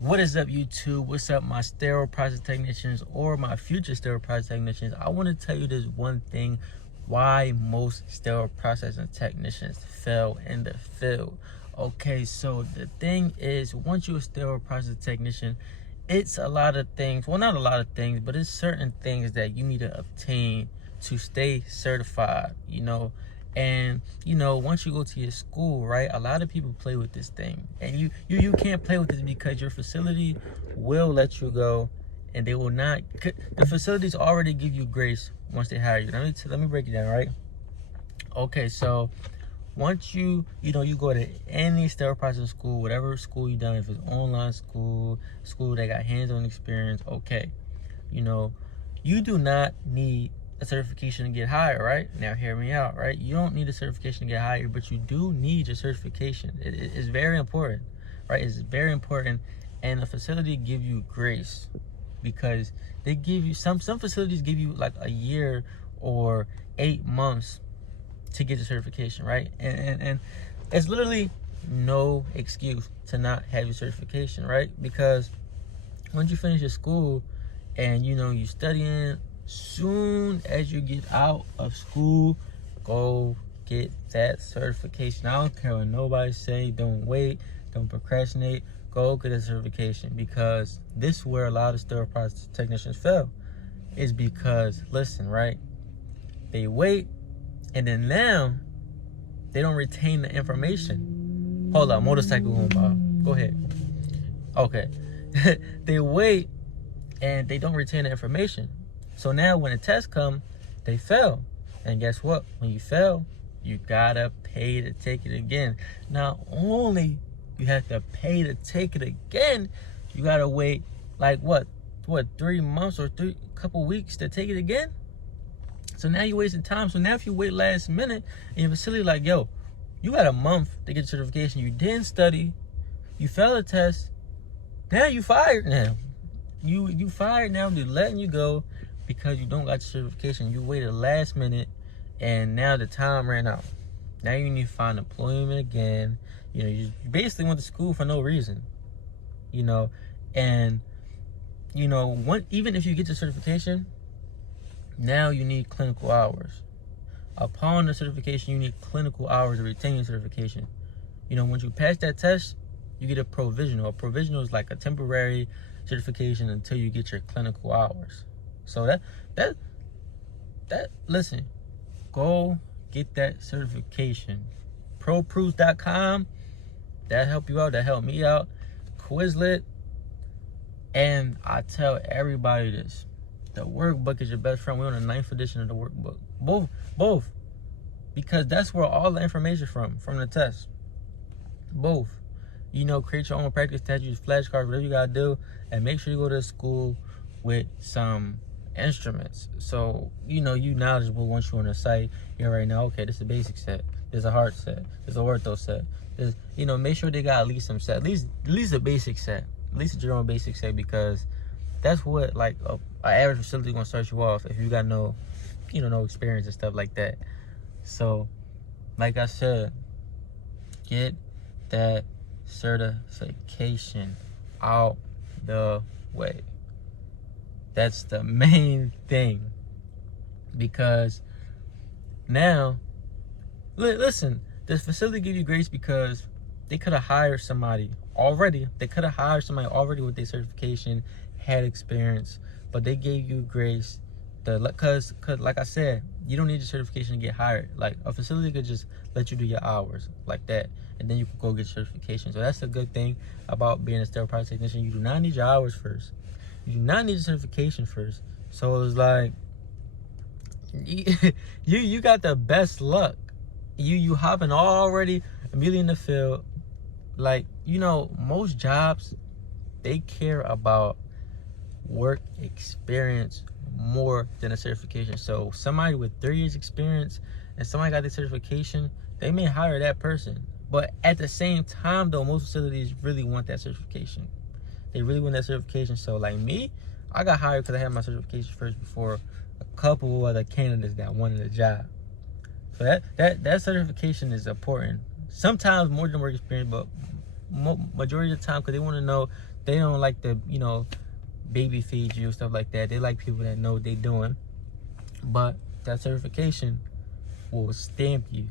What is up, YouTube? What's up, my sterile process technicians or my future sterile process technicians? I want to tell you this one thing, why most sterile processing technicians fail in the field. Okay, so the thing is, once you're a sterile process technician, it's a lot of things, well, not a lot of things, but it's certain things that you need to obtain to stay certified, and once you go to your school, right, a lot of people play with this thing, and you can't play with this because your facility will let you go, and they will not. The facilities already give you grace once they hire you. Let me break it down, right? Okay, so once you go to any sterile processing school, whatever school you done, if it's online school that got hands-on experience, okay, you do not need a certification to get hired, right? Now hear me out, right? You don't need a certification to get hired, but you do need your certification. It's very important, right? It's very important, and the facility give you grace because they give you some facilities give you like a year or 8 months to get your certification, right? And it's literally no excuse to not have your certification, right? Because once you finish your school and you studying, soon as you get out of school, go get that certification. I don't care what nobody say. Don't wait. Don't procrastinate. Go get a certification, because this is where a lot of sterile process technicians fail. Is because, listen, right? They wait, and then now they don't retain the information. Hold up, motorcycle going by. Go ahead. Okay. They wait and they don't retain the information. So now when the tests come, they fail. And guess what? When you fail, you gotta pay to take it again. Not only you have to pay to take it again, you gotta wait like what 3 months or couple weeks to take it again. So now you're wasting time. So now if you wait last minute and your facility like, yo, you got a month to get certification, you didn't study, you failed the test, now you fired now. You fired now, they're letting you go because you don't got your certification. You waited last minute and now the time ran out. Now you need to find employment again. You basically went to school for no reason. And even if you get your certification, now you need clinical hours. Upon the certification, you need clinical hours to retain your certification. Once you pass that test, you get a provisional. A provisional is like a temporary certification until you get your clinical hours. So listen, go get that certification. ProProofs.com, that help you out, that helped me out. Quizlet, and I tell everybody this. The workbook is your best friend. We're on the 9th edition of the workbook. Both. Because that's where all the information from the test. Both. Create your own practice statutes, flashcards, whatever you gotta do, and make sure you go to school with some instruments. So, you knowledgeable once you're on the site. You're right now, okay, this is a basic set. There's a heart set. There's a ortho set. There's, make sure they got at least some set. At least a basic set. At least a general basic set, because that's what like an average facility gonna start you off if you got no experience and stuff like that. So, like I said, get that certification out the way. That's the main thing, because now, listen, this facility give you grace because they could have hired somebody already. They could have hired somebody already with their certification, had experience, but they gave you grace. Cause like I said, you don't need your certification to get hired. Like a facility could just let you do your hours like that, and then you can go get certification. So that's a good thing about being a sterile process technician. You do not need your hours first. You do not need your certification first. So it's like you got the best luck. You hopping already immediately in the field. Like, most jobs, they care about work experience more than a certification. So somebody with 3 years experience and somebody got the certification, they may hire that person. But at the same time though, most facilities really want that certification. They really want that certification. So like me, I got hired because I had my certification first before a couple other candidates that wanted a job. So that certification is important. Sometimes more than work experience, but majority of the time, because they want to know They don't like to, you know, baby feed you, stuff like that. They like people that know what they're doing. But that certification will stamp your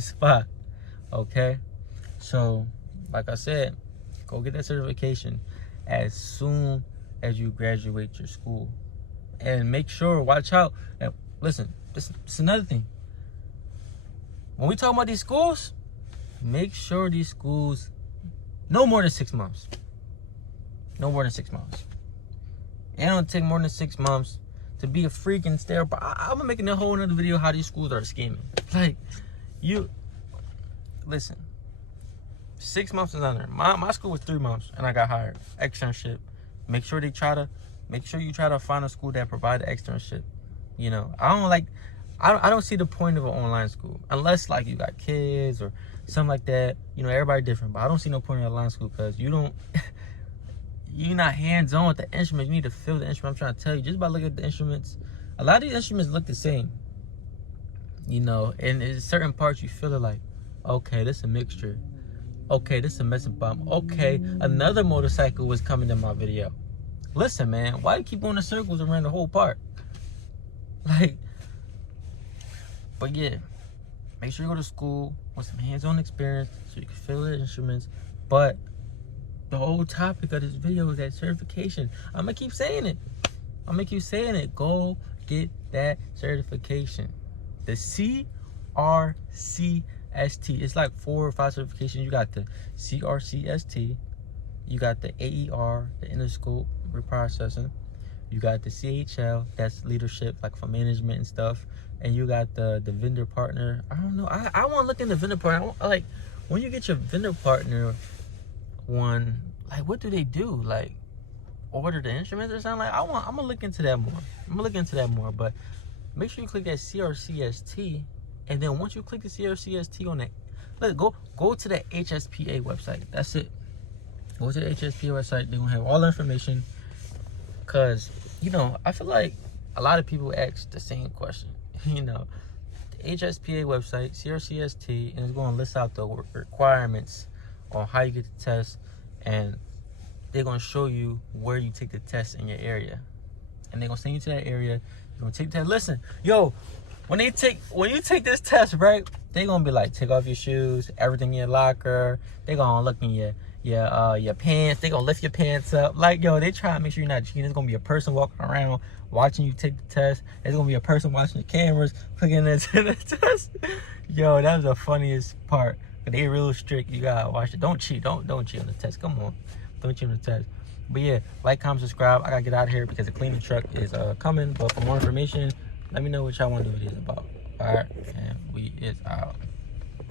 spot. Okay? So, like I said, go get that certification as soon as you graduate your school. And make sure, watch out. And listen, this is another thing. When we talk about these schools, make sure these schools no more than 6 months. No more than 6 months. It don't take more than 6 months to be a freaking sterile. I'm making a whole another video how these schools are scheming. Like, you listen. 6 months is under. My school was 3 months, and I got hired. Externship. Make sure you try to find a school that provide the externship. You know, I don't see the point of an online school unless like you got kids or something like that. You know, everybody different, but I don't see no point in online school because you're not hands-on with the instruments. You need to feel the instrument. I'm trying to tell you, just by looking at the instruments, a lot of these instruments look the same. You know, and in certain parts you feel it like, okay, this is a mixture. Okay, this is a messing bump. Okay, another motorcycle was coming in my video. Listen, man, why do you keep going in circles around the whole part? Like, but yeah, make sure you go to school with some hands-on experience so you can feel the instruments. But the whole topic of this video is that certification. I'm gonna keep saying it. Go get that certification. The CRCST. It's like 4 or 5 certifications. You got the CRCST. You got the AER, the Interscope Reprocessing. You got the CHL, that's leadership, like for management and stuff. And you got the vendor partner. I don't know. I want to look in the vendor partner. Like, when you get your vendor partner one, like, what do they do? Like, order the instruments or something? Like, I'm gonna look into that more. But make sure you click that CRCST, and then once you click the CRCST on that, go to the HSPA website. That's it. Go to the HSPA website. They're gonna have all the information. Cause, you know, I feel like a lot of people ask the same question. You know, the HSPA website, CRCST, and it's going to list out the requirements on how you get the test, and they're going to show you where you take the test in your area. And they're going to send you to that area. You're going to take the test. Listen, yo, when you take this test, right, they're going to be like, take off your shoes, everything in your locker. They're going to look in your pants. They're going to lift your pants up. Like, yo, they try to make sure you're not cheating. There's going to be a person walking around watching you take the test. There's going to be a person watching the cameras clicking into the test. Yo, that was the funniest part. They real strict. You got to watch it. Don't cheat. Don't cheat on the test. Come on. Don't cheat on the test. But yeah, like, comment, subscribe. I got to get out of here because the cleaning truck is coming. But for more information, let me know what y'all want to do videos about. All right? And we is out.